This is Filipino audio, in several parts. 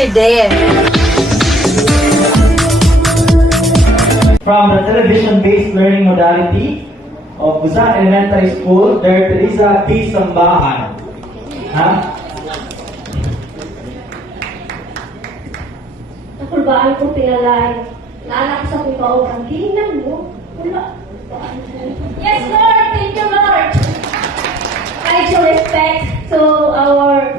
teacher din. From the television-based learning modality of Gusa Elementary School, there is a B. Sambahan. Ha? Nakulbaan ko pinalay. Naanak sa kong kaobrang. Tingnan mo. Wala. Yes, Lord! Thank you, Lord! I show respect to our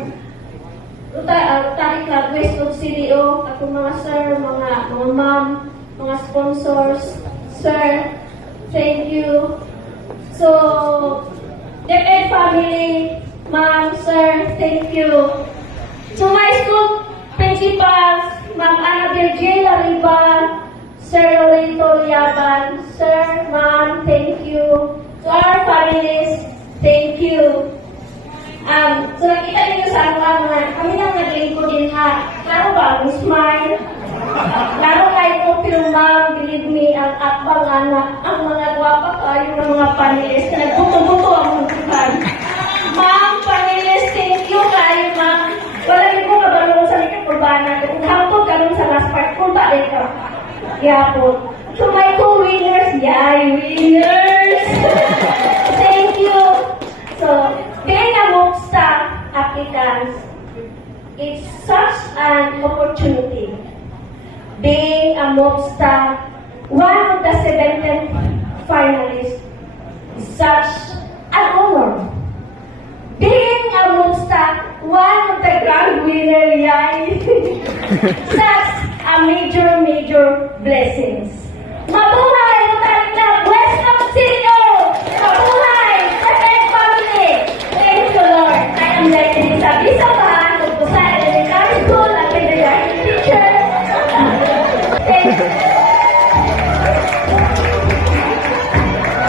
ROTARY Club, Westwood CDO, at mga sir, mga ma'am, mga sponsors. Sir, thank you. So, DepEd family, ma'am, sir, thank you. To my school principals, Ma'am Annabelle J. Lariba, Sir Loreto Llaban, sir, ma'am, thank you. To our families, thank you. So nakita niyo sa ano, kami nang naglingkod din ha. Klaro ba, ang smile? Klaro kayo po, pero ma'am, believe me, ang atbang anak, ang mga gwapa kayo ng mga families, na nagbuto-buto ang muntukan. Ma'am, families, thank you kayo, ma'am. Wala niyo po mabalong sa likap urbana. Kung hapon kanong sa last part, punta dito. Yapon. To my co-winners, yay, winners! Thank you. So, being a MOPSTA applicant, it's such an opportunity. Being a MOPSTA, one of the 17 finalists, is such an honor. Being a MOPSTA, one of the grand winner, yay! Such a major blessings. Mabuhay! ROTARY Club, Westwood CDO! Mabuhay! Present family! Thank you, Lord. I am Lady Sabisabahan of Gusa Elementary School at kindergarten teacher. Thank you.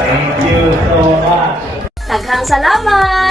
Thank you so much. Daghang salamat!